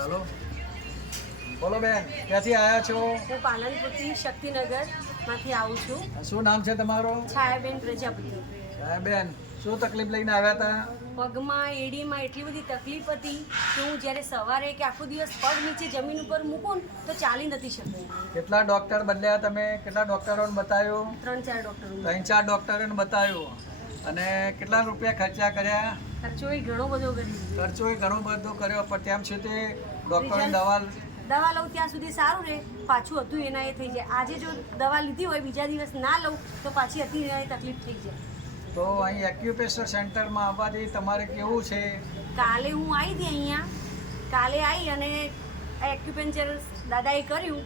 ચાલો બોલો બેન, ક્યાંથી આવ્યા છો? હું પાલનપુરથી શક્તિનગરમાંથી આવું છું. શું નામ છે તમારું? છાયાબેન પ્રજાપતિ. બેન, શું તકલીફ લઈને આવ્યા હતા? પગમાં એડીમાં એટલી બધી તકલીફ હતી કે હું જ્યારે સવારે કે આખો દિવસ પગ નીચે જમીન ઉપર મૂકું ને તો ચાલી નથી શકતી. કેટલા ડોક્ટર બદલ્યા તમે? કેટલા ડોક્ટરોને બતાવ્યું? 3-4 ડૉક્ટરો. 3-4 ડોક્ટરોને બતાવ્યું. અને કેટલા રૂપિયા ખર્ચા કર્યા? ખર્ચો એ ઘણો બધો કરી દીધો. ખર્ચો એ ઘણો બધો કર્યો, પણ તેમ છતાં ડોક્ટરની દવા લઉં ત્યાં સુધી સારું રહે, પાછું હતું એના એ થઈ જાય. આજે જો દવા લીધી હોય બીજા દિવસ ના લઉં તો પાછી હતી એના તકલીફ થઈ જાય. તો અહીં એક્યુપ્રેશર સેન્ટરમાં આવવાથી તમારે કેવું છે? કાલે હું આવી હતી અહીંયા, કાલે આવી અને એક્યુપંક્ચર દાદાએ કર્યું.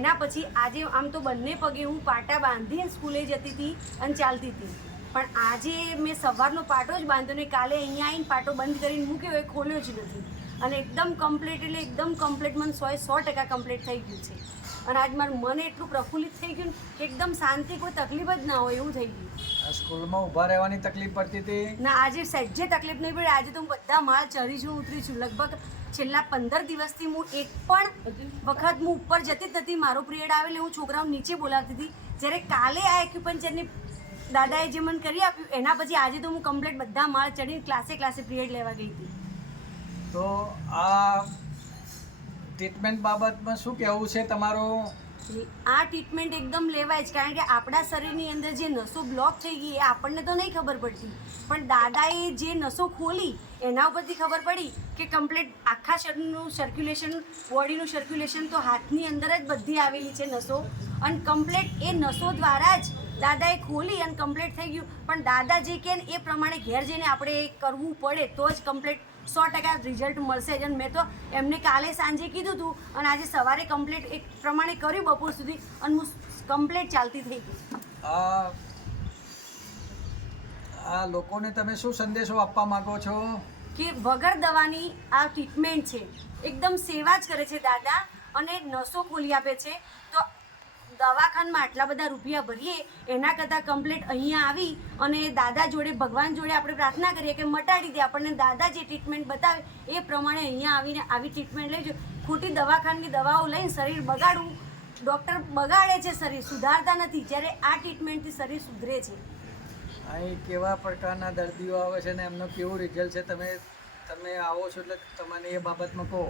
એના પછી આજે આમ તો બંને પગે હું પાટા બાંધીને સ્કૂલે જતી હતી અને ચાલતી હતી, પણ આજે મેં સવારનો પાટો જ બાંધ્યો ને કાલે અહીંયા આવીને પાટો બંધ કરીને મૂક્યો, એ ખોલ્યો જ નથી. અને એકદમ કમ્પ્લીટ, એટલે એકદમ કમ્પ્લીટ, મને 100% કમ્પ્લીટ થઈ ગયું છે. અને આજ મારું મન એટલું પ્રફુલ્લિત થઈ ગયું કે એકદમ શાંતિ, કોઈ તકલીફ જ ના હોય એવું થઈ ગયું. સ્કૂલમાં ઊભા રહેવાની તકલીફ પડતી હતી ના, આજે સહેજે તકલીફ નહીં પડી. આજે તો હું બધા માળ ચડી છું, ઉતરી છું. લગભગ છેલ્લા 15 દિવસથી હું એક પણ વખત હું ઉપર જતી જ નથી. મારો પિરિયડ આવે એટલે હું છોકરાઓ નીચે બોલાવતી હતી. જ્યારે કાલે આ એક્યુપંક્ચરની દાદાએ જે મને કરી આપ્યું એના પછી આજે તો હું કમ્પ્લીટ બધા માળ ચડીને ક્લાસે પિરિયડ લેવા ગઈ હતી. તો આ ટ્રીટમેન્ટ બાબતમાં શું કહેવું છે તમારું? આ ટ્રીટમેન્ટ એકદમ લેવાય જ, કારણ કે આપણા શરીરની અંદર જે નસો બ્લોક થઈ ગઈ એ આપણને તો નહીં ખબર પડતી, પણ દાદાએ જે નસો ખોલી એના ઉપરથી ખબર પડી કે કમ્પ્લીટ આખા શરીરનું સર્ક્યુલેશન, બોડીનું સર્ક્યુલેશન તો હાથની અંદર જ બધી આવેલી છે નસો, અને કમ્પ્લીટ એ નસો દ્વારા જ દાદાએ ખોલી અને કમ્પ્લીટ થઈ ગયું. પણ દાદા જે કહે ને એ પ્રમાણે ઘેર જઈને આપણે કરવું પડે તો જ કમ્પ્લીટ 100% રિઝલ્ટ મળશે. અને મેં તો એમને કાલે સાંજે કીધું હતું અને આજે સવારે કમ્પ્લીટ એક પ્રમાણે કર્યું બપોર સુધી અને હું કમ્પ્લીટ ચાલતી થઈ ગઈ. આ લોકોને તમે શું સંદેશો આપવા માંગો છો? કે વગર દવાની આ ટ્રીટમેન્ટ છે, એકદમ સેવા જ કરે છે દાદા, અને નસો ખોલી આપે છે. તો દવાખાનામાં આટલા બધા રૂપિયા ભરીએ એના કરતાં કમ્પ્લીટ અહીંયા આવી અને દાદા જોડે, ભગવાન જોડે આપણે પ્રાર્થના કરીએ કે મટાડી દે આપણને. દાદા જે ટ્રીટમેન્ટ બતાવે એ પ્રમાણે અહીંયા આવીને આવી ટ્રીટમેન્ટ લેજો. ખોટી દવાખાનાની દવાઓ લઈને શરીર બગાડવું, ડૉક્ટર બગાડે છે, શરીર સુધારતા નથી, જ્યારે આ ટ્રીટમેન્ટથી શરીર સુધરે છે. અહીં કેવા પ્રકારના દર્દીઓ આવે છે ને એમનું કેવું રિઝલ્ટ છે? તમે આવો છો એટલે તમને એ બાબતમાં કહો.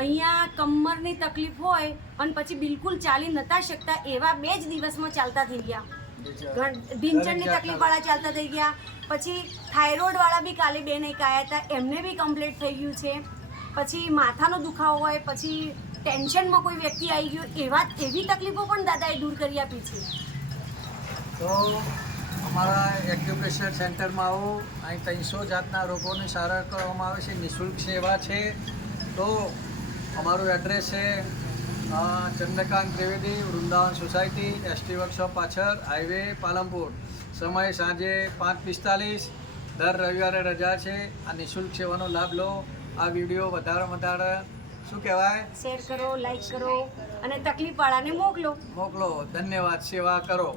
અહીંયા કમરની તકલીફ હોય અને પછી બિલકુલ ચાલી નતા શકતા એવા 2 જ દિવસમાં ચાલતા થઈ ગયા. ઢીંચણની તકલીફવાળા ચાલતા થઈ ગયા. પછી થાઇરોઇડવાળા બી કાલે 2 નહીં કાયા હતા, એમને બી કમ્પ્લીટ થઈ ગયું છે. પછી માથાનો દુખાવો હોય, પછી ટેન્શનમાં કોઈ વ્યક્તિ આવી ગયો, એવી તકલીફો પણ દાદાએ દૂર કરી આપી છે. તો અમારા એક્યુપ્રેશર સેન્ટરમાં આવો. અહીં 300 જાતના રોગોની સારવાર કરવામાં આવે છે, નિઃશુલ્ક સેવા છે. તો અમારું એડ્રેસ છે Chandrakant Trivedi, Vrindavan society, ST workshop પાછળ, હાઈવે, પાલનપુર. સમય સાંજે 5:45. દર રવિવારે રજા છે. આ નિઃશુલ્ક સેવાનો લાભ લો. આ વિડીયો વધારે શું કહેવાય, શેર કરો, લાઈક કરો અને તકલીફવાળાને મોકલો. ધન્યવાદ. સેવા કરો.